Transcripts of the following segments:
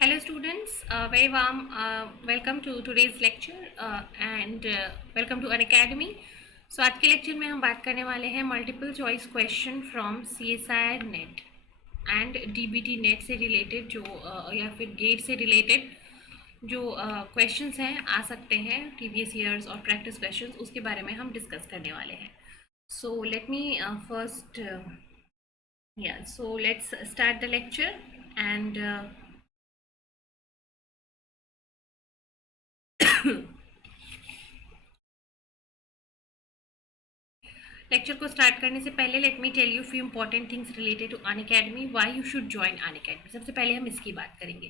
Hello students, very warm welcome to today's lecture and welcome to Unacademy. So आज के lecture में हम बात करने वाले हैं multiple choice question from CSIR net and DBT net से रिलेटेड जो या फिर गेट से रिलेटेड जो क्वेश्चंस हैं आ सकते हैं प्रीवियस ईयर्स और प्रैक्टिस क्वेश्चंस उसके बारे में हम डिस्कस करने वाले हैं. So let me first so let's start the lecture and lecture को स्टार्ट करने से पहले let me tell you few important things related to Unacademy, why you should join Unacademy. सबसे पहले हम इसकी बात करेंगे.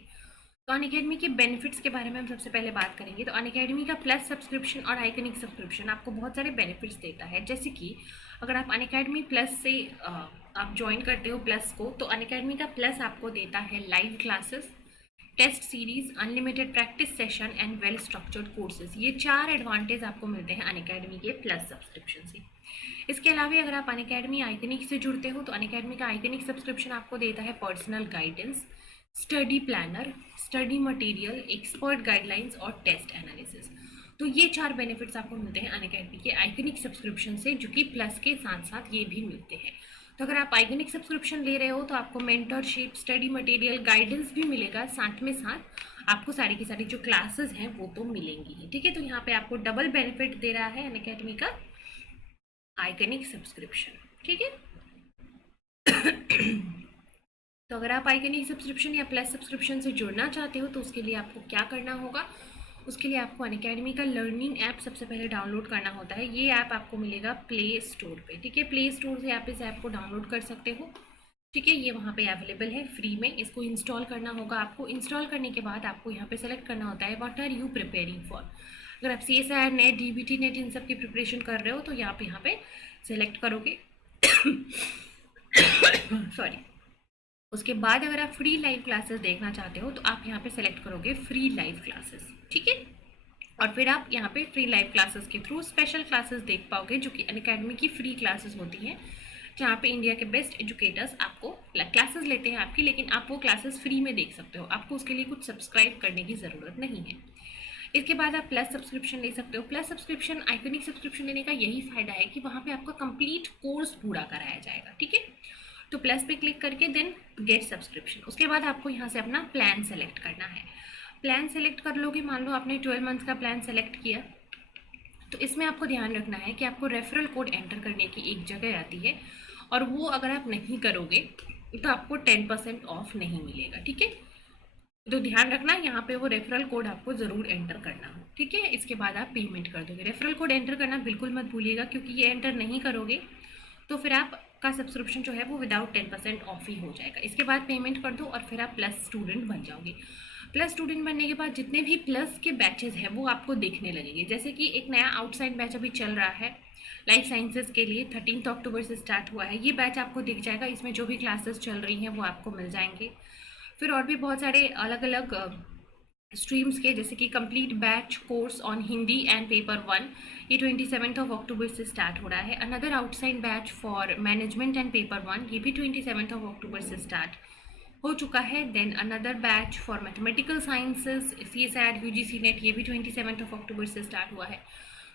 तो अनअकैडमी के बेनिफिट्स के बारे में हम सबसे पहले बात करेंगे. तो अनअकैडमी का प्लस सब्सक्रिप्शन और आइकनिक सब्सक्रिप्शन आपको बहुत सारे बेनिफिट्स देता है. जैसे कि अगर आप अनअकैडमी प्लस से आप ज्वाइन करते हो प्लस को, तो अनअकैडमी का प्लस आपको देता है live classes, test series, unlimited practice session and well structured courses. ये 4 एडवांटेज आपको मिलते हैं अनअकैडमी के प्लस सब्सक्रिप्शन से. इसके अलावा अगर आप अनअकैडमी आइकनिक से जुड़ते हो तो अनअकैडमी का आइकनिक सब्सक्रिप्शन आपको देता है personal guidance, study planner, study material, expert guidelines और टेस्ट एनालिसिस. तो ये 4 बेनिफिट्स आपको मिलते हैं अनअकैडमी के आइकनिक सब्सक्रिप्शन से, जो कि प्लस के साथ साथ ये भी मिलते हैं. तो अगर आप आइकनिक सब्सक्रिप्शन ले रहे हो तो आपको मेंटरशिप, स्टडी मटेरियल, गाइडेंस भी मिलेगा, साथ में साथ आपको सारी की सारी जो क्लासेस हैं वो तो मिलेंगी ही. ठीक है, तो यहाँ पे आपको डबल बेनिफिट दे रहा है अनअकैडमी का आइकनिक सब्सक्रिप्शन. ठीक है. तो अगर आप आइकनिक सब्सक्रिप्शन या प्लस सब्सक्रिप्शन से जुड़ना चाहते हो तो उसके लिए आपको क्या करना होगा. उसके लिए आपको अनअकैडमी का लर्निंग ऐप सबसे पहले डाउनलोड करना होता है. ये ऐप आपको मिलेगा प्ले स्टोर पे. ठीक है, प्ले स्टोर से आप इस ऐप को डाउनलोड कर सकते हो. ठीक है, ये वहाँ पे अवेलेबल है फ्री में. इसको इंस्टॉल करना होगा आपको. इंस्टॉल करने के बाद आपको यहाँ पे सेलेक्ट करना होता है what are you preparing for. अगर आप CSIR नेट, DBT नेट इन सब की प्रिपरेशन कर रहे हो तो आप यहाँ पे सेलेक्ट करोगे. सॉरी. उसके बाद अगर आप फ्री लाइव क्लासेस देखना चाहते हो तो आप यहाँ पे सेलेक्ट करोगे फ्री लाइव क्लासेस. ठीक है, और फिर आप यहाँ पे फ्री लाइव क्लासेस के थ्रू स्पेशल क्लासेस देख पाओगे, जो कि अनअकैडमी की फ्री क्लासेस होती हैं, जहाँ पे इंडिया के बेस्ट एजुकेटर्स आपको क्लासेस लेते हैं आपकी, लेकिन आप वो क्लासेस फ्री में देख सकते हो. आपको उसके लिए कुछ सब्सक्राइब करने की ज़रूरत नहीं है. इसके बाद आप प्लस सब्सक्रिप्शन ले सकते हो. प्लस सब्सक्रिप्शन, आइकनिक सब्सक्रिप्शन लेने का यही फ़ायदा है कि वहाँ पे आपका कंप्लीट कोर्स पूरा कराया जाएगा. ठीक है, तो प्लस पे क्लिक करके देन गेट सब्सक्रिप्शन. उसके बाद आपको यहाँ से अपना प्लान सेलेक्ट करना है. प्लान सेलेक्ट कर लोगे, मान लो आपने 12 मंथ्स का प्लान सेलेक्ट किया, तो इसमें आपको ध्यान रखना है कि आपको रेफरल कोड एंटर करने की एक जगह आती है, और वो अगर आप नहीं करोगे तो आपको 10% ऑफ नहीं मिलेगा. ठीक है, तो ध्यान रखना यहाँ पे वो रेफरल कोड आपको ज़रूर एंटर करना हो. ठीक है, इसके बाद आप पेमेंट कर दोगे. रेफरल कोड एंटर करना बिल्कुल मत भूलिएगा, क्योंकि ये एंटर नहीं करोगे तो फिर आपका सब्सक्रिप्शन जो है वो विदाउट 10% ऑफ ही हो जाएगा. इसके बाद पेमेंट कर दो और फिर आप प्लस स्टूडेंट बन जाओगे. प्लस स्टूडेंट बनने के बाद जितने भी प्लस के बैचेज हैं वो आपको दिखने लगेंगे. जैसे कि एक नया आउटसाइड बैच अभी चल रहा है लाइफ साइंसेज के लिए, 13 अक्टूबर से स्टार्ट हुआ है. ये बैच आपको दिख जाएगा. इसमें जो भी क्लासेस चल रही हैं वो आपको मिल जाएंगे. फिर और भी बहुत सारे अलग अलग स्ट्रीम्स के, जैसे कि complete batch course on Hindi and paper 1, ये 27 अक्टूबर से स्टार्ट हो रहा है. Another outside batch for management and paper 1, ये भी 27 अक्टूबर से स्टार्ट हो चुका है. Then another batch for mathematical sciences CSIR UGC NET, ये भी 27 अक्टूबर से स्टार्ट हुआ है.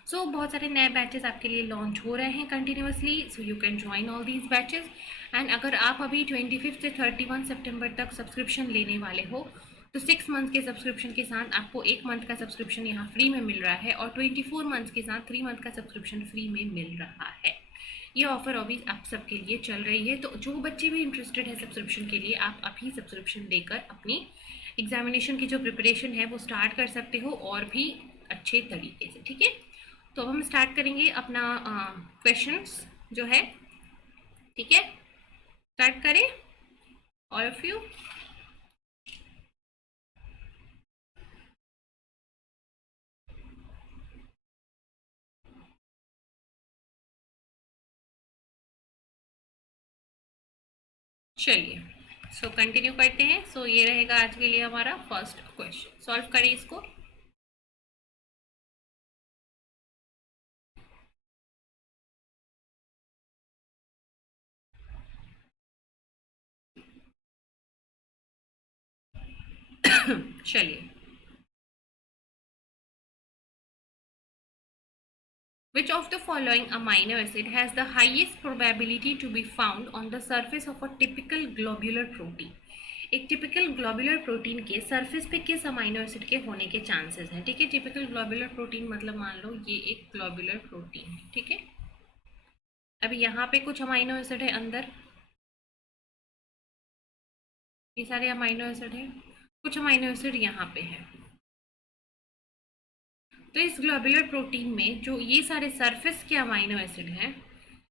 सो बहुत सारे नए बैचेस आपके लिए लॉन्च हो रहे हैं continuously, so you can join all these batches. And अगर आप अभी 25 से 31 सितंबर तक सब्सक्रिप्शन लेने वाले हो तो 6 मंथ के सब्सक्रिप्शन के साथ आपको 1 मंथ का सब्सक्रिप्शन यहाँ फ्री में मिल रहा है, और 24 मंथ्स के साथ 3 मंथ का सब्सक्रिप्शन फ्री में मिल रहा है. ये ऑफर अभी आप सबके लिए चल रही है. तो जो बच्चे भी इंटरेस्टेड है सब्सक्रिप्शन के लिए, आप अभी सब्सक्रिप्शन लेकर अपनी एग्जामिनेशन की जो प्रिपरेशन है वो स्टार्ट कर सकते हो, और भी अच्छे तरीके से. ठीक है, तो अब हम स्टार्ट करेंगे अपना क्वेश्चंस जो है. ठीक है, स्टार्ट करें ऑल ऑफ यू. चलिए, सो कंटिन्यू करते हैं. सो ये रहेगा आज के लिए हमारा फर्स्ट क्वेश्चन. सॉल्व करें इसको. चलिए, which of the following amino acid has the highest probability to be found on the surface of a typical globular protein? एक टिपिकल ग्लोबुलर प्रोटीन के सरफेस पे किस अमाइनो एसिड के होने के चांसेस हैं? ठीक है, टिपिकल ग्लोबुलर प्रोटीन मतलब मान लो ये एक ग्लोबुलर प्रोटीन है, ठीक है। अभी यहाँ पे कुछ अमाइनो एसिड है अंदर, ये सारे अमाइनो एसिड है, कुछ अमाइनो एसिड यहाँ पे है। तो इस ग्लोबुलर प्रोटीन में जो ये सारे सरफेस के अमाइनो एसिड हैं,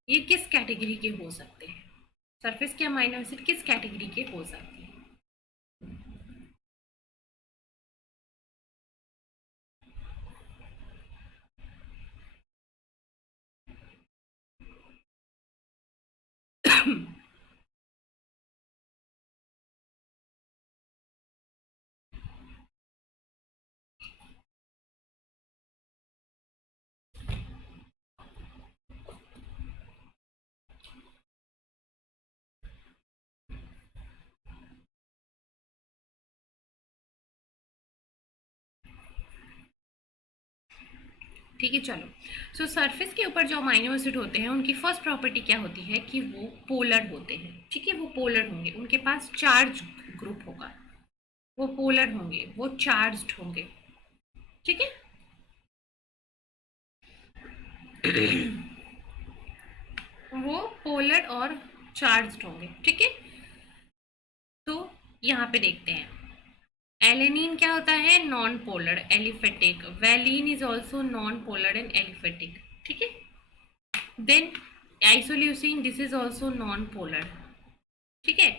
ये किस कैटेगरी के हो सकते हैं? सरफेस के अमाइनो एसिड किस कैटेगरी के हो सकते हैं? ठीक है, चलो। सो सरफेस के ऊपर जो अमाइनो एसिड होते हैं उनकी फर्स्ट प्रॉपर्टी क्या होती है कि वो पोलर होते हैं। ठीक है, वो पोलर होंगे, उनके पास चार्ज ग्रुप होगा, वो पोलर होंगे, वो चार्ज्ड होंगे। ठीक है, वो पोलर और चार्ज्ड होंगे। ठीक है, तो यहाँ पे देखते हैं, एलेनिन क्या होता है? Non polar, aliphatic. Valine is also non polar and aliphatic. ठीक है, then isoleucine, this is also non polar. ठीक है,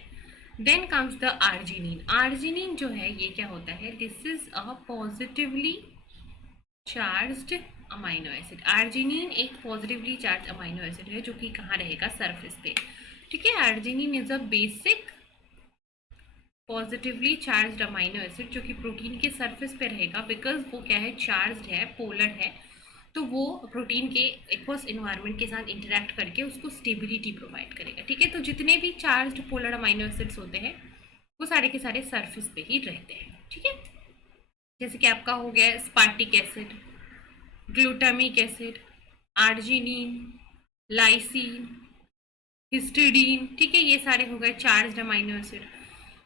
then comes the arginine. Arginine जो है ये क्या होता है? This is a positively charged amino acid. Arginine एक पॉजिटिवली चार्ज अमाइनो एसिड है जो कि कहाँ रहेगा? सरफेस पे। ठीक है, arginine is a basic positively charged amino acid जो कि प्रोटीन के सरफेस पे रहेगा, बिकॉज वो क्या है? चार्ज्ड है, पोलर है, तो वो प्रोटीन के एक्वस इन्वायरमेंट के साथ इंटरेक्ट करके उसको स्टेबिलिटी प्रोवाइड करेगा। ठीक है, तो जितने भी चार्ज्ड पोलर अमाइनो एसिड्स होते हैं वो सारे के सारे सरफेस पे ही रहते हैं। ठीक है, जैसे कि आपका हो गया स्पार्टिक acid, glutamic acid, arginine, lysine, histidine. ठीक है, ये सारे हो गए चार्ज्ड अमाइनो एसिड।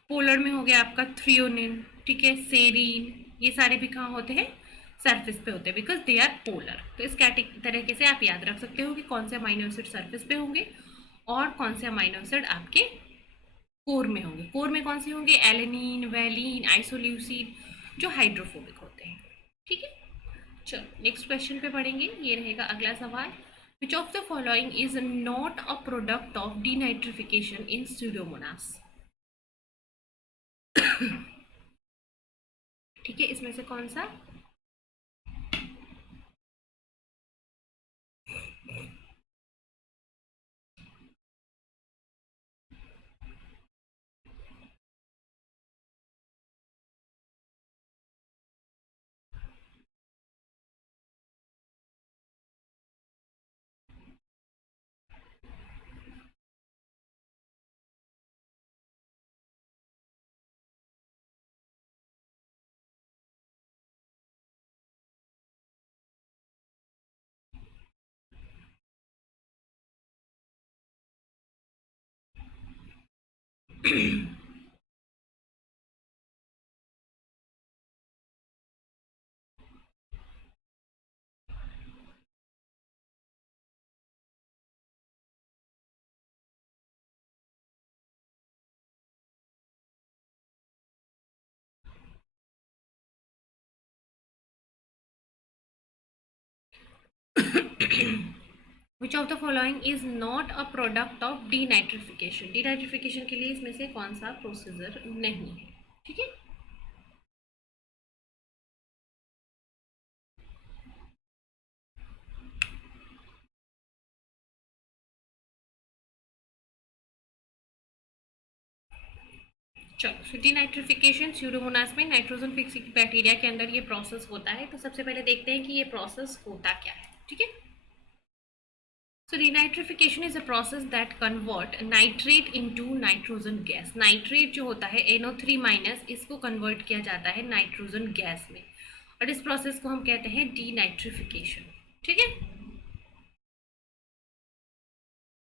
पोलर में हो गया आपका थ्रियोनिन, ठीक है, सेरीन, ये सारे भी कहाँ होते हैं? सरफेस पे होते हैं, बिकॉज दे आर पोलर। तो इस तरीके से आप याद रख सकते हो कि कौन से अमाइनो एसिड सरफेस पे होंगे और कौन से अमाइनो एसिड आपके कोर में होंगे। कोर में कौन से होंगे? एलेनिन, वैलिन, आइसोल्यूसिन, जो हाइड्रोफोबिक होते हैं। ठीक है, चलो नेक्स्ट क्वेश्चन पे पढ़ेंगे। ये रहेगा अगला सवाल, विच of the following is not a product of denitrification in Pseudomonas? ठीक है, इसमें से कौन सा? विच of the following is not a product of denitrification? Denitrification के लिए इसमें से कौन सा प्रोसीजर नहीं है? ठीक है, चलो। डीनाइट्रिफिकेशन स्यूडोमोनास में नाइट्रोजन फिक्सिंग बैक्टीरिया के अंदर ये प्रोसेस होता है। तो सबसे पहले देखते हैं कि ये प्रोसेस होता क्या है। ठीक है, So denitrification is a process that convert nitrate into nitrogen gas. Nitrate जो होता है NO3 माइनस, इसको कन्वर्ट किया जाता है नाइट्रोजन गैस में, और इस प्रोसेस को हम कहते हैं डीनाइट्रिफिकेशन. ठीक है.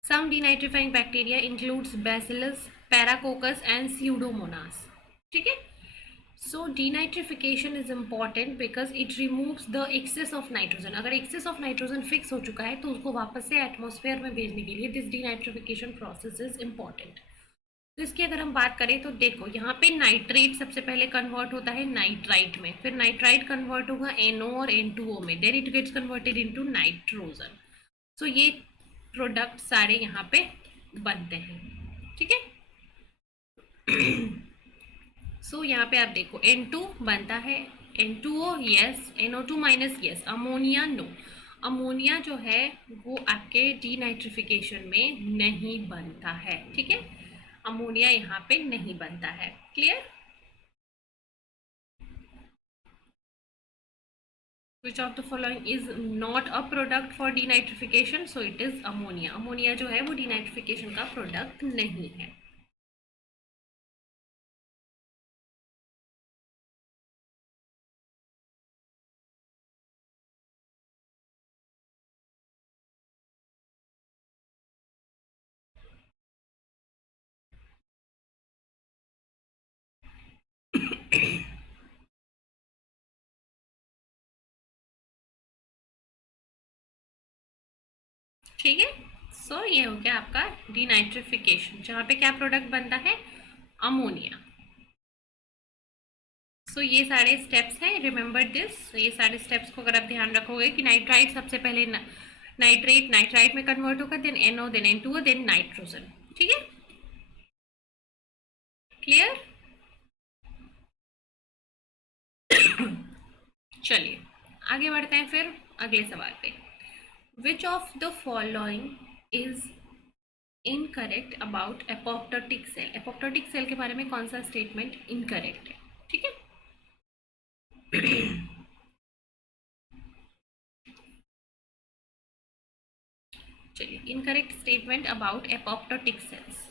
Some denitrifying bacteria includes Bacillus, Paracoccus and Pseudomonas. ठीक है. So denitrification is important because it removes the excess of nitrogen. अगर excess of nitrogen fix हो चुका है तो उसको वापस से एटमॉस्फेयर में भेजने के लिए this denitrification process is important. तो इसकी अगर हम बात करें तो देखो यहाँ पे नाइट्रेट सबसे पहले कन्वर्ट होता है नाइट्राइट में, फिर नाइट्राइट कन्वर्ट होगा NO और N2O में, then it gets converted into nitrogen. So ये प्रोडक्ट सारे यहाँ पे बनते हैं. ठीक है. सो यहाँ पे आप देखो N2 बनता है, N2O yes, NO2 minus yes, ammonia no. Ammonia जो है वो आपके डीनाइट्रिफिकेशन में नहीं बनता है. ठीक है. अमोनिया यहाँ पे नहीं बनता है. Clear. Which of the following is not a product for denitrification? So it is ammonia. Ammonia जो है वो डीनाइट्रिफिकेशन का प्रोडक्ट नहीं है. ठीक है. सो ये हो गया आपका डीनाइट्रिफिकेशन, जहाँ पे क्या प्रोडक्ट बनता है, अमोनिया. सो ये सारे स्टेप्स हैं, रिमेंबर दिस. ये सारे स्टेप्स को अगर आप ध्यान रखोगे कि नाइट्राइट सबसे पहले नाइट्राइट में कन्वर्ट होगा, then NO, then N2O, then nitrogen. ठीक है. क्लियर. चलिए आगे बढ़ते हैं फिर अगले सवाल पे. Which of the following is incorrect about apoptotic cell. Apoptotic cell के बारे में कौन सा स्टेटमेंट इनकरेक्ट है. ठीक है. चलिए, incorrect statement about apoptotic cells.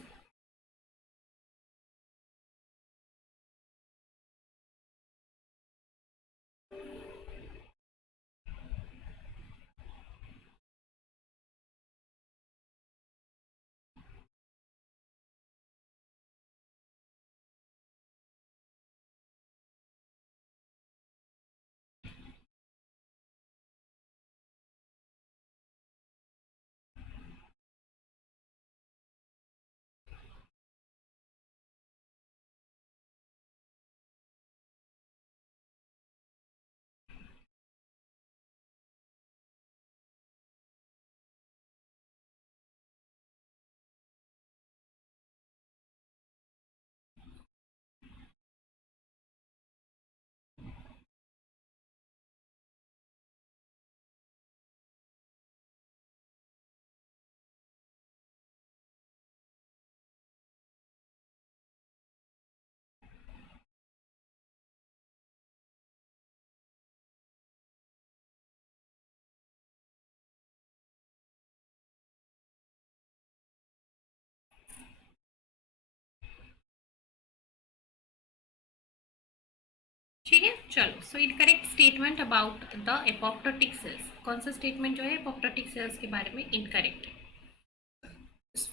ठीक है. चलो, so incorrect statement about the apoptotic cells. कौन सा स्टेटमेंट जो है एपोप्टोटिक सेल्स के बारे में इनकरेक्ट है.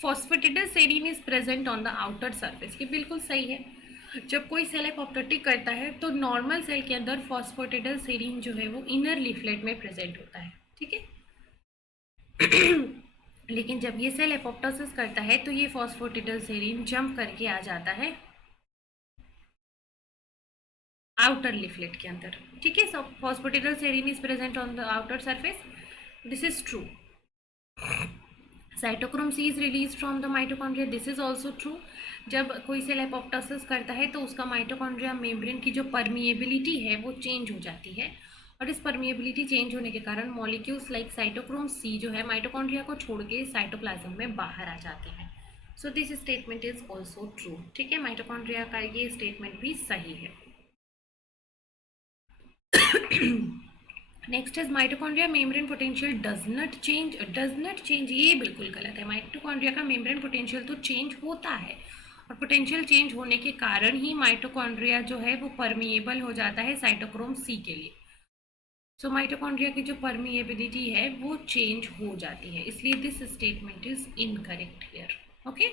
Phosphatidyl is present on the outer surface. ये बिल्कुल सही है. जब कोई सेल एपोप्टोटिक करता है तो नॉर्मल सेल के अंदर फॉस्फेटिडाइल जो है वो इनर लीफलेट में प्रेजेंट होता है. ठीक है. लेकिन जब ये सेल एपोप्टोसिस करता है तो ये फॉस्फेटिडाइल जंप करके आ जाता है आउटर लीफलेट के अंदर. ठीक है. So phosphatidyl is present on the outer surface. This is true. Cytochrome C is release from the mitochondria. This is also true. जब कोई सेल एपोप्टोसिस करता है तो उसका माइटोकॉन्ड्रिया मेम्ब्रेन की जो परमिएबिलिटी है वो चेंज हो जाती है, और इस परमिएबिलिटी चेंज होने के कारण मॉलिक्यूल्स लाइक साइटोक्रोम C जो है माइटोकॉन्ड्रिया को छोड़ के साइटोप्लाज्म में बाहर आ जाते हैं. So this statement is also true. ठीक है. माइटोकॉन्ड्रिया का ये स्टेटमेंट भी सही है. Next is mitochondria membrane potential does not change, ये बिल्कुल गलत है। माइटोकॉन्ड्रिया का मेम्ब्रेन पोटेंशियल तो चेंज होता है, और पोटेंशियल चेंज होने के कारण ही माइटोकॉन्ड्रिया जो है वो परमिएबल हो जाता है साइटोक्रोम सी के लिए। सो माइटोकॉन्ड्रिया की जो परमिएबिलिटी है वो चेंज हो जाती है, इसलिए this statement is incorrect here. Okay,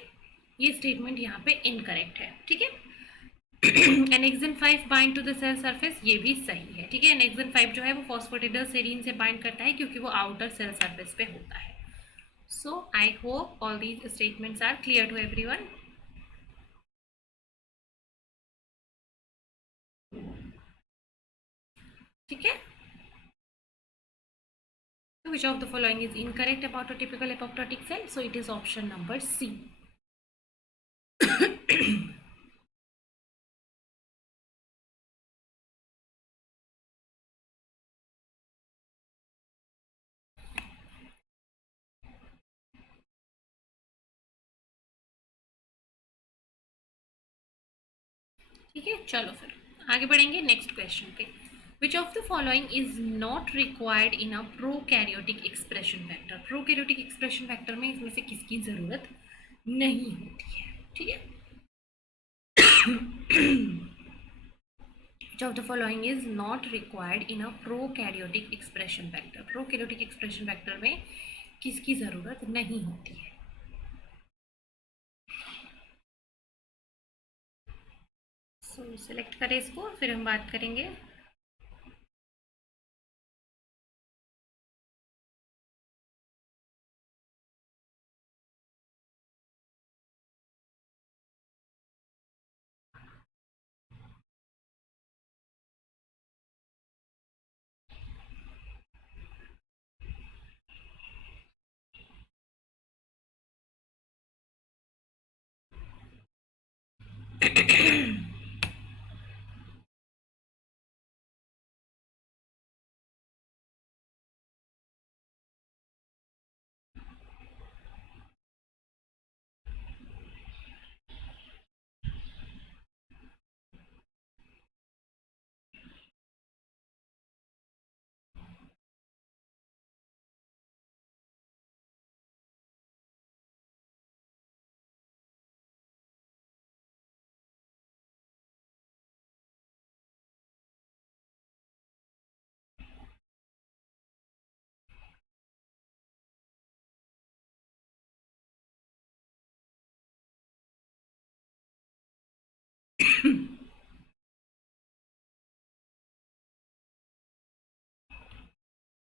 ये स्टेटमेंट यहाँ पे इनकरेक्ट है, ठीक है। Annexin 5 bind to the cell surface, ये भी सही है, ठीक है। एनेक्सिन 5 जो है वो फॉस्फोटिडाइल सेरीन से बाइंड करता है क्योंकि वो आउटर सेल सरफेस पे होता है। So I hope all these statements are clear to everyone. ठीक है। Which of the following is incorrect about a typical apoptotic cell? So it is option number C. ठीक है, चलो फिर आगे बढ़ेंगे नेक्स्ट क्वेश्चन पे। Which of the following is not required in a prokaryotic expression factor? Prokaryotic expression factor में इसमें से किसकी जरूरत नहीं होती है? ठीक है। Which of the following is not required in a prokaryotic expression vector? Prokaryotic expression factor में किसकी जरूरत नहीं होती है? सो सिलेक्ट करें इसको, फिर हम बात करेंगे।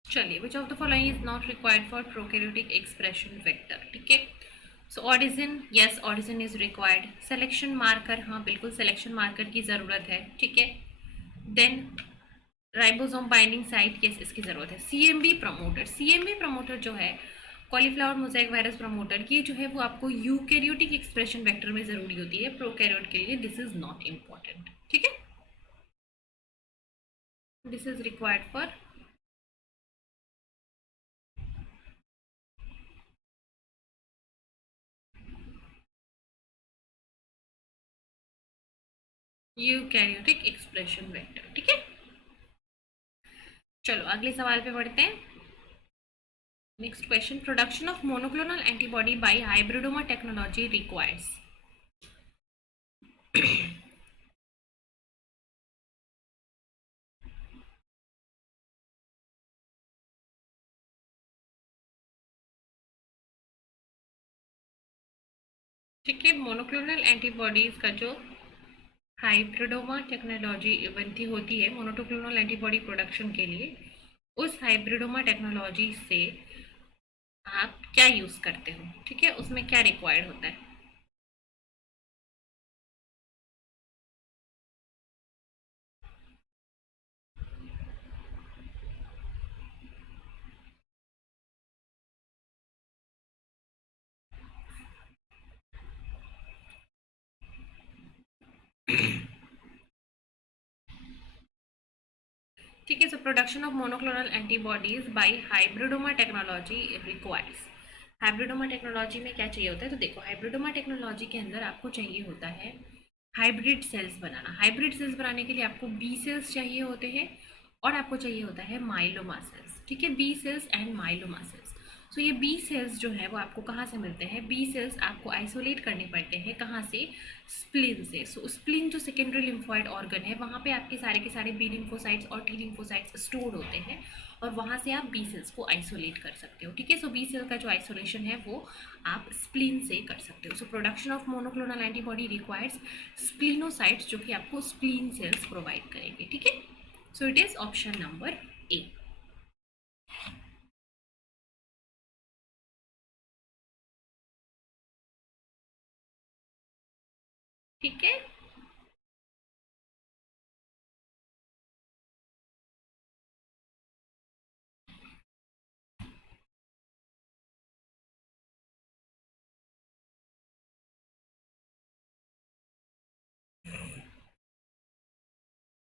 चलिए, which of the following is not required for prokaryotic expression vector? ठीक है। So origin, yes origin is required. Selection marker, हाँ बिल्कुल सिलेक्शन मार्कर की ज़रूरत है, ठीक है। Then ribosome binding site, yes इसकी ज़रूरत है। सीएमबी प्रमोटर, सीएमबी प्रमोटर जो है कॉलीफ्लावर मोज़ेक वायरस प्रमोटर की जो है वो आपको यूकैरियोटिक एक्सप्रेशन वेक्टर में ज़रूरी होती है, प्रोकैरियोट के लिए दिस इज नॉट इम्पॉर्टेंट, ठीक है। This is required for eukaryotic expression vector, ठीक है। चलो अगले सवाल पे बढ़ते हैं। Next question, production of monoclonal antibody by hybridoma technology requires. ठीक है, मोनोक्लोनल एंटीबॉडीज का जो हाइब्रिडोमा टेक्नोलॉजी बनती होती है मोनोक्लोनल एंटीबॉडी प्रोडक्शन के लिए, उस हाइब्रिडोमा टेक्नोलॉजी से आप क्या यूज़ करते हो? ठीक है, उसमें क्या रिक्वायर्ड होता है? ठीक है, so production of monoclonal antibodies by hybridoma technology requires. Hybridoma technology में क्या चाहिए होता है? तो देखो, हाइब्रिडोमा टेक्नोलॉजी के अंदर आपको चाहिए होता है हाइब्रिड सेल्स बनाना। हाइब्रिड सेल्स बनाने के लिए आपको बी सेल्स चाहिए होते हैं और आपको चाहिए होता है माइलोमा सेल्स, ठीक है, B cells and myeloma cells. So ये बी सेल्स जो है वो आपको कहाँ से मिलते हैं? बी सेल्स आपको आइसोलेट करने पड़ते हैं, कहाँ से? स्प्लीन से। सो स्प्लीन जो सेकेंडरी लिम्फॉइड ऑर्गन है, वहाँ पे आपके सारे के सारे बी लिम्फोसाइट्स और टी लिम्फोसाइट्स स्टोर होते हैं, और वहाँ से आप बी सेल्स को आइसोलेट कर सकते हो, ठीक है। सो बी सेल का जो आइसोलेशन है वो आप स्प्लीन से कर सकते हो। So production of monoclonal antibody requires splenocytes, जो कि आपको स्प्लीन सेल्स प्रोवाइड करेंगे, ठीक है। So it is option number A. ठीक है,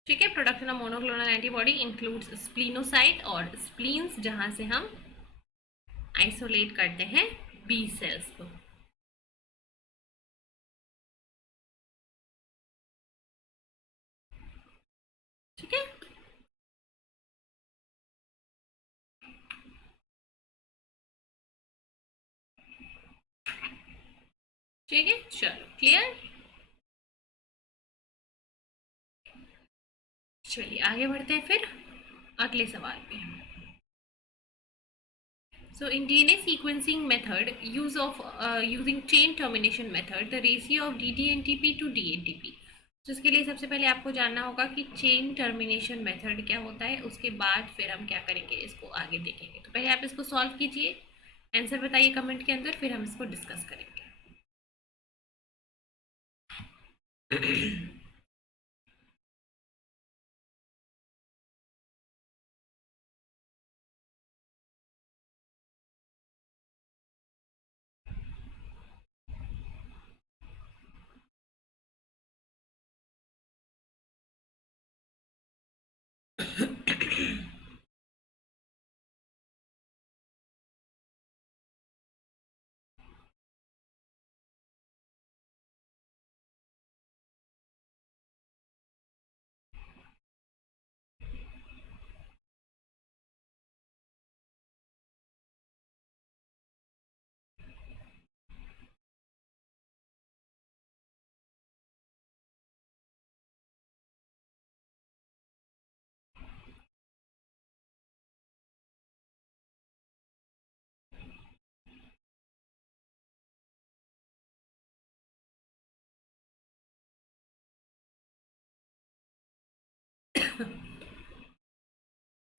ठीक है। Production of monoclonal antibody includes splenocyte और स्प्लीन्स, जहां से हम आइसोलेट करते हैं बी सेल्स को। ठीक है, ठीक है, चलो क्लियर। चलिए आगे बढ़ते हैं फिर अगले सवाल पे। So in DNA sequencing method, use of using chain termination method, the ratio of ddNTP to DNTP. तो इसके लिए सबसे पहले आपको जानना होगा कि चेन टर्मिनेशन मेथड क्या होता है, उसके बाद फिर हम क्या करेंगे, इसको आगे देखेंगे। तो पहले आप इसको सॉल्व कीजिए, आंसर बताइए कमेंट के अंदर, फिर हम इसको डिस्कस करेंगे।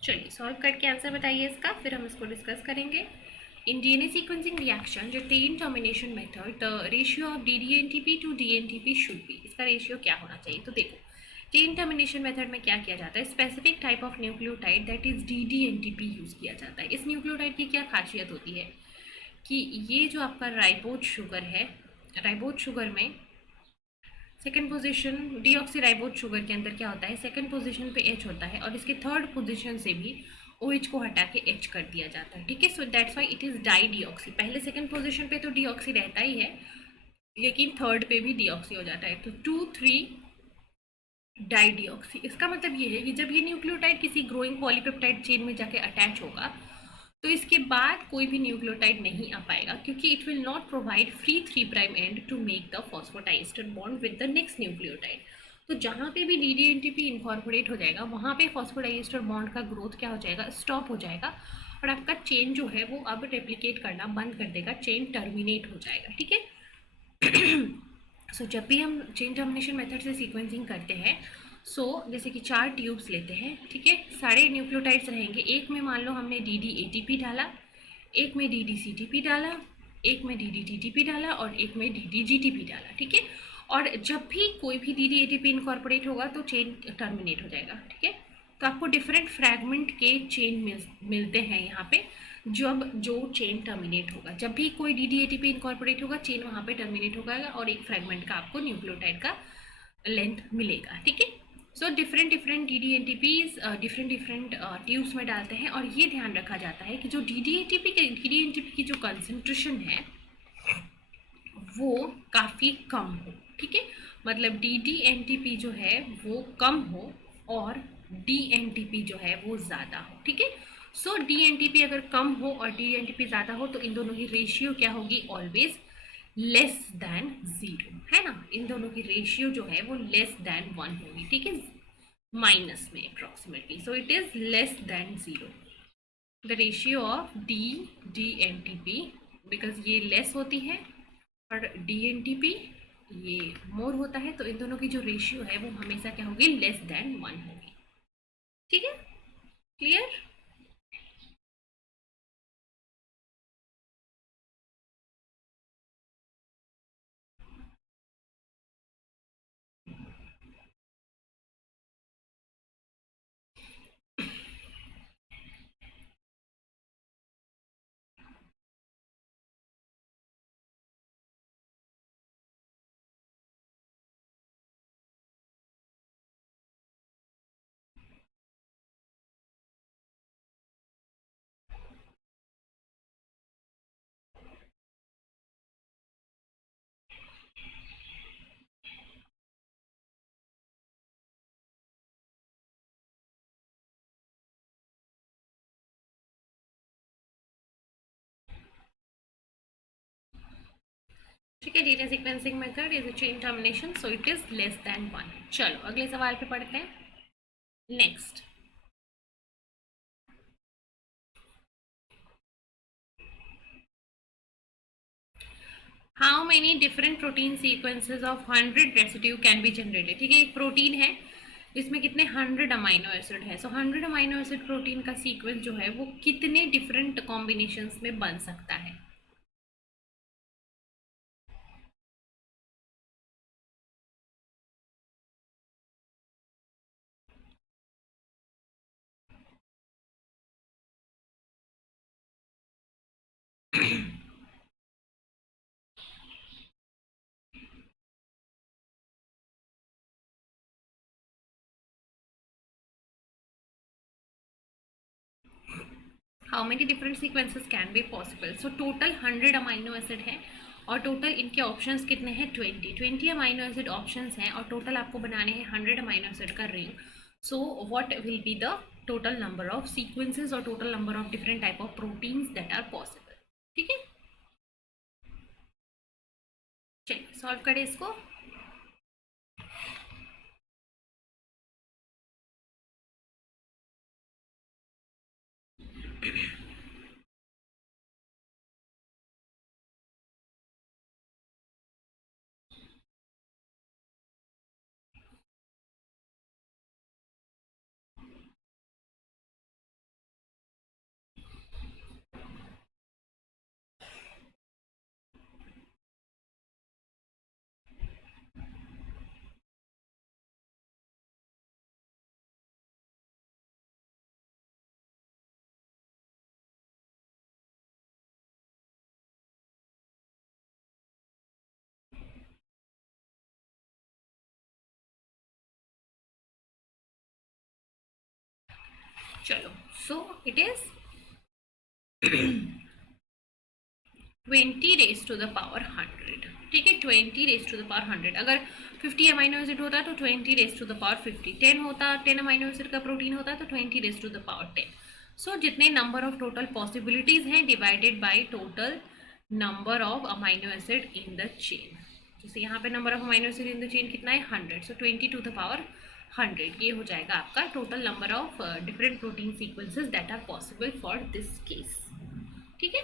चलिए सॉल्व करके आंसर बताइए इसका, फिर हम इसको डिस्कस करेंगे। इन डीएनए सीक्वेंसिंग रिएक्शन, जो chain termination method, the ratio of ddNTP to DNTP should be, इसका रेशियो क्या होना चाहिए? तो देखो, चेन टर्मिनेशन मेथड में क्या किया जाता है, specific type of nucleotide that is ddNTP use किया जाता है। इस न्यूक्लियोटाइड की क्या खासियत होती है कि ये जो आपका राइबोज शुगर है, राइबोज शुगर में सेकेंड पोजीशन, डीऑक्सीराइबोज शुगर के अंदर क्या होता है, सेकेंड पोजीशन पे एच होता है, और इसके थर्ड पोजीशन से भी ओ एच को हटा के एच कर दिया जाता है, ठीक है। So that's why it is dideoxy. पहले सेकेंड पोजीशन पे तो डीऑक्सी रहता ही है, लेकिन थर्ड पे भी डीऑक्सी हो जाता है, तो 2,3 डाई डीऑक्सी। इसका मतलब ये है कि जब ये न्यूक्लियोटाइड किसी ग्रोइंग पॉलीपेप्टाइड चेन में जाके अटैच होगा, तो इसके बाद कोई भी न्यूक्लियोटाइड नहीं आ पाएगा, क्योंकि it will not provide free 3' end to make the phosphodiester bond with the next nucleotide. तो जहाँ पे भी ddNTP इनकॉर्पोरेट हो जाएगा, वहाँ पे फॉस्फोडाइस्टर बॉन्ड का ग्रोथ क्या हो जाएगा, स्टॉप हो जाएगा, और आपका चेन जो है वो अब रेप्लिकेट करना बंद कर देगा, चेन टर्मिनेट हो जाएगा, ठीक है। सो जब भी हम चेन टर्मिनेशन मेथड से सीक्वेंसिंग करते हैं, जैसे कि 4 ट्यूब्स लेते हैं, ठीक है, सारे न्यूक्लियोटाइड्स रहेंगे। एक में मान लो हमने ddATP डाला, एक में ddCTP डाला, एक में ddTTP डाला, और एक में ddGTP डाला, ठीक है। और जब भी कोई भी ddATP इनकॉर्पोरेट होगा तो चेन टर्मिनेट हो जाएगा, ठीक है। तो आपको डिफरेंट फ्रैगमेंट के चेन मिलते हैं यहाँ पे, जब जो चेन टर्मिनेट होगा, जब भी कोई ddATP इनकॉर्पोरेट होगा, चेन वहाँ पे टर्मिनेट होगा, और एक फ्रैगमेंट का आपको न्यूक्लियोटाइड का लेंथ मिलेगा, ठीक है। So different different ddNTPs different different tubes में डालते हैं, और ये ध्यान रखा जाता है कि जो ddNTP की जो कंसनट्रेशन है वो काफ़ी कम हो, ठीक है। मतलब ddNTP जो है वो कम हो, और DNTP जो है वो ज़्यादा हो, ठीक है। सो DNTP अगर कम हो और DNTP ज़्यादा हो तो इन दोनों की रेशियो क्या होगी, ऑलवेज लेस देन 0, है ना। इन दोनों की रेशियो जो है वो लेस देन 1 होगी, ठीक है, माइनस में approximately, so it is less than 0 the ratio of DNTP, because ये लेस होती है और DNTP ये मोर होता है, तो इन दोनों की जो रेशियो है वो हमेशा क्या होगी, लेस देन 1 होगी, ठीक है, क्लियर। ठीक है, DNA sequencing method is a chain termination, so it is less than 1। चलो अगले सवाल पे पढ़ते हैं। Next, how many different protein sequences of 100 residue can be generated. ठीक है, एक प्रोटीन है जिसमें कितने 100 अमाइनो एसिड है, सो 100 अमाइनो एसिड प्रोटीन का सीक्वेंस जो है वो कितने डिफरेंट कॉम्बिनेशंस में बन सकता है। How many different sequences can be possible, so total 100 amino acid है और टोटल इनके ऑप्शंस कितने हैं, 20 अमाइनो एसिड ऑप्शंस हैं और टोटल आपको बनाने हैं 100 अमाइनो एसिड का रिंग। So what will be the total number of sequences और total number of different type of proteins that are possible. ठीक है, चलिए सॉल्व करें इसको। चलो, so it is 20 raised to the power 100। ठीक है, 20 raised to the power 100। अगर 50 अमाइनो एसिड होता तो 20 raised to the power 50, 10 होता, 10 अमाइनो एसिड का प्रोटीन होता तो 20 raised to the power 10। सो जितने नंबर ऑफ टोटल पॉसिबिलिटीज हैं divided by total number of amino acid in the chain. जैसे यहाँ पे number of amino acid in the chain कितना है, 100, सो 20 to the power 100 ये हो जाएगा आपका total number of different protein sequences that are possible for this case. ठीक है,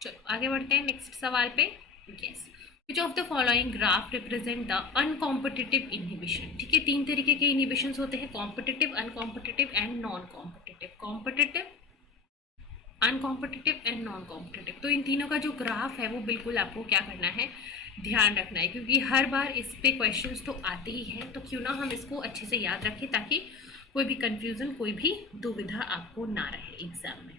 चलो आगे बढ़ते हैं नेक्स्ट सवाल पे। Yes, which of the following graph represent the uncompetitive inhibition. ठीक है, 3 तरीके के इनहिबिशन होते हैं, competitive, uncompetitive and non competitive. Competitive, uncompetitive and non competitive, तो इन तीनों का जो ग्राफ है वो बिल्कुल आपको क्या करना है, ध्यान रखना है, क्योंकि हर बार इस पे क्वेश्चंस तो आते ही हैं, तो क्यों ना हम इसको अच्छे से याद रखें ताकि कोई भी कंफ्यूजन, कोई भी दुविधा आपको ना रहे एग्जाम में।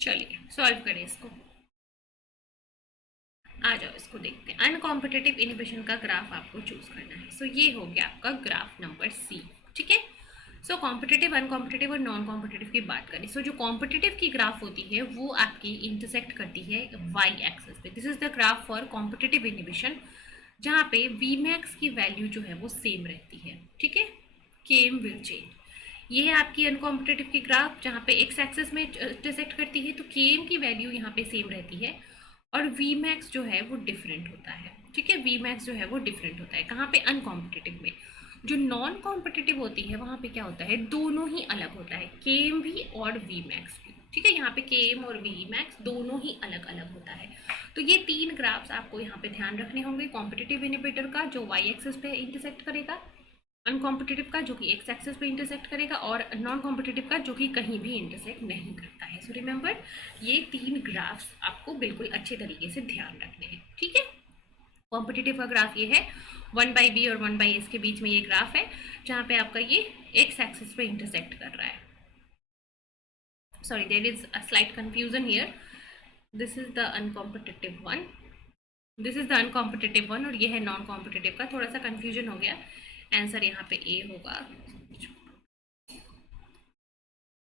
चलिए सॉल्व करें इसको। आ जाओ इसको देखते हैं। अनकॉम्पिटिटिव इनिबिशन का ग्राफ आपको चूज करना है। सो ये हो गया आपका ग्राफ नंबर सी। ठीक है। सो कॉम्पिटिटिव, अनकॉम्पिटिटिव और नॉन कॉम्पिटिटिव की बात करें। सो जो कॉम्पिटिटिव की ग्राफ होती है वो आपकी इंटरसेक्ट करती है वाई एक्सिस पे। This is the graph for competitive inhibition, जहाँ पे वी मैक्स की वैल्यू जो है वो सेम रहती है। ठीक है। के एम विल चेंज। ये है आपकी अनकॉम्पिटिटिव की ग्राफ, जहाँ पे एक्स एक्सिस में इंटरसेक्ट करती है, तो के एम की वैल्यू यहाँ पे सेम रहती है और वी मैक्स जो है वो डिफरेंट होता है। ठीक है। वी मैक्स जो है वो डिफरेंट होता है कहाँ पे, अनकॉम्पिटिटिव में। जो नॉन कॉम्पिटिटिव होती है वहाँ पे क्या होता है, दोनों ही अलग होता है, के एम भी और वी मैक्स भी। ठीक है। यहाँ पे के एम और वी मैक्स दोनों ही अलग अलग होता है। तो ये तीन ग्राफ्स आपको यहाँ पे ध्यान रखने होंगे। कॉम्पिटिटिव इनिबिटर का जो वाई एक्सिस पे इंटरसेक्ट करेगा, अनकॉम्पिटिटिव का जो कि एक्स एक्सिस पे इंटरसेक्ट करेगा, और नॉन कॉम्पिटिटिव का जो कि कहीं भी इंटरसेक्ट नहीं करता है। सो रिमेंबर, ये तीन ग्राफ्स आपको बिल्कुल अच्छे तरीके से ध्यान रखने हैं। ठीक है। कॉम्पिटिटिव का ग्राफ ये है, 1/b और 1/s के बीच में ये ग्राफ है, जहाँ पे आपका ये एक्स एक्सिस पे इंटरसेक्ट कर रहा है। Sorry, there is a slight confusion here. This is the uncompetitive one, this is the uncompetitive one, और ये है नॉन कॉम्पिटिटिव का। थोड़ा सा कंफ्यूजन हो गया। आंसर यहाँ पे ए होगा।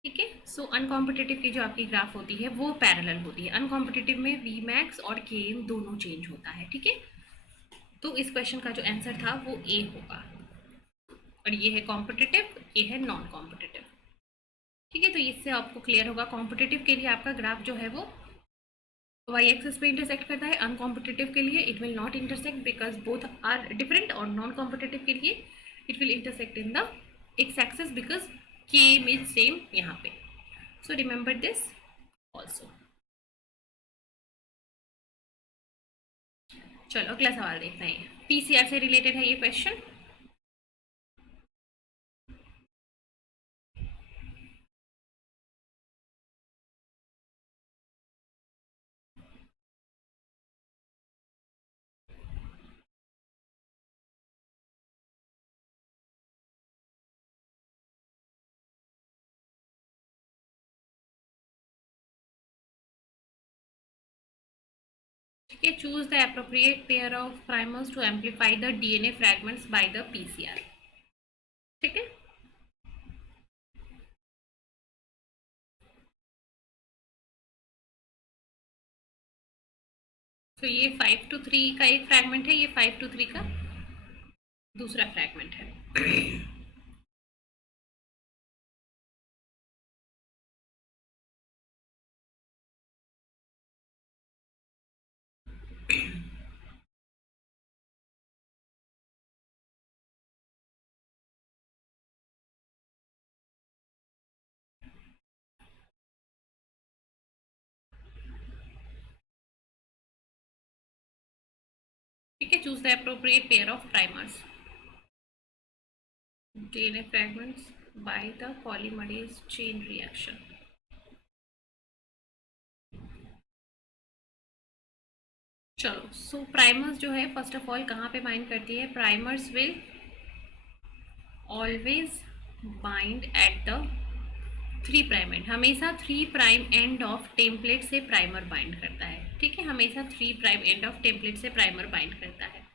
ठीक है। सो अनकॉम्पिटिटिव की जो आपकी ग्राफ होती है वो पैरेलल होती है। अनकॉम्पिटिटिव में वी मैक्स और के एम दोनों चेंज होता है। ठीक है। तो इस क्वेश्चन का जो आंसर था वो ए होगा। और ये है कॉम्पिटिटिव, ये है नॉन कॉम्पिटिटिव। ठीक है। तो इससे आपको क्लियर होगा, कॉम्पिटिटिव के लिए आपका ग्राफ जो है वो वाई एक्सिस पे इंटरसेक्ट करता है। अनकॉम्पिटिटिव के लिए it will not intersect because both are different, और नॉन कॉम्पिटिटिव के लिए it will intersect in the x axis because K M is same यहाँ पे। So remember this also. चलो अगला सवाल देखते हैं। पीसीआर से रिलेटेड है ये क्वेश्चन। ठीक है। Choose the appropriate pair of primers to amplify the DNA fragments by the PCR. ठीक है। तो ये 5:3 का एक फ्रैगमेंट है, ये 5:3 का दूसरा फ्रैगमेंट है। ठीक है। Choose the appropriate pair of primers DNA fragments by the polymerase chain reaction. चलो, सो प्राइमर्स जो है फर्स्ट ऑफ ऑल कहाँ पे बाइंड करती है, primers will always bind at the 3' and. हमेशा 3' एंड ऑफ टेम्पलेट से प्राइमर बाइंड करता है। ठीक है। हमेशा 3' एंड ऑफ टेम्पलेट से प्राइमर बाइंड करता है।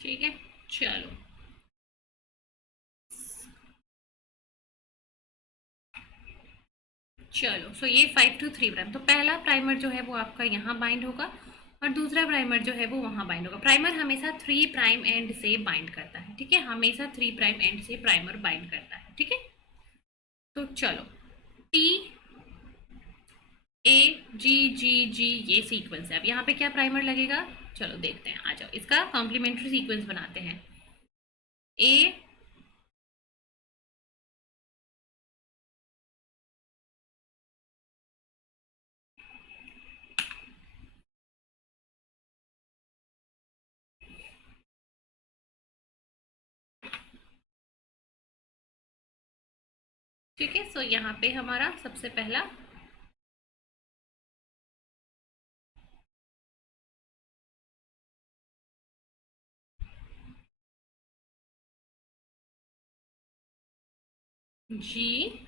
ठीक है। चलो, चलो सो ये 5 to 3', तो पहला प्राइमर जो है वो आपका यहाँ बाइंड होगा, और दूसरा प्राइमर जो है वो वहाँ बाइंड होगा। प्राइमर हमेशा 3' एंड से बाइंड करता है। ठीक है। हमेशा 3' एंड से प्राइमर बाइंड करता है। ठीक है। तो चलो, टी ए जी जी जी ये सीक्वेंस है। अब यहाँ पे क्या प्राइमर लगेगा, चलो देखते हैं। आ जाओ, इसका कॉम्प्लीमेंट्री सीक्वेंस बनाते हैं। ए ठीक है, सो यहाँ पे हमारा सबसे पहला जी,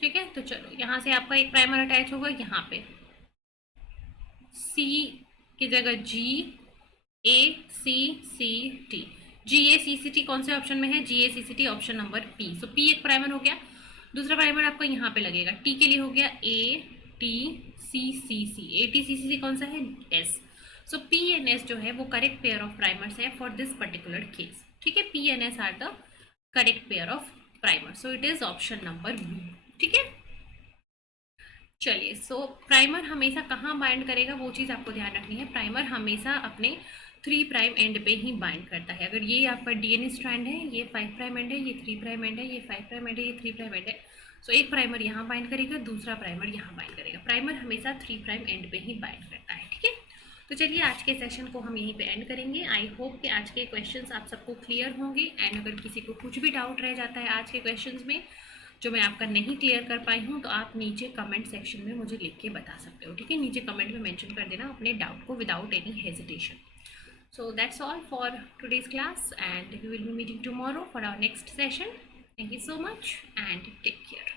ठीक है। तो चलो यहाँ से आपका एक प्राइमर अटैच होगा यहाँ पे, सी की जगह जी, A C C T, ji A C C T कौन से ऑप्शन में है, G A C C T option number P. So P एक प्राइमर हो गया। दूसरा प्राइमर आपका यहाँ पे लगेगा, टी के लिए हो गया A T C C C, A T C सी सी कौन सा है, S. So P and S जो है वो करेक्ट पेयर ऑफ प्राइमर्स है फॉर दिस पर्टिकुलर केस। ठीक है, P and S are the correct pair of primer, so it is option number B. ठीक है, चलिए। सो प्राइमर हमेशा कहाँ बाइंड करेगा वो चीज़ आपको ध्यान रखनी है। प्राइमर हमेशा अपने 3 प्राइम एंड पे ही बाइंड करता है। अगर ये आपका डीएनए स्ट्रैंड है, ये 5 प्राइम एंड है, ये 3 प्राइम एंड है, ये 5 प्राइम एंड है, ये 3 प्राइम एंड है, सो एक प्राइमर यहाँ बाइंड करेगा, दूसरा प्राइमर यहाँ बाइंड करेगा। प्राइमर हमेशा 3 प्राइम एंड पे ही बाइंड करता है। ठीक है, तो चलिए आज के सेशन को हम यहीं पे एंड करेंगे। आई होप कि आज के क्वेश्चंस आप सबको क्लियर होंगे। एंड अगर किसी को कुछ भी डाउट रह जाता है आज के क्वेश्चंस में जो मैं आपका नहीं क्लियर कर पाई हूँ, तो आप नीचे कमेंट सेक्शन में मुझे लिख के बता सकते हो। ठीक है, नीचे कमेंट में मेंशन कर देना अपने डाउट को without any hesitation. So that's all for today's class, and we will be meeting tomorrow for our next session. Thank you so much and take care.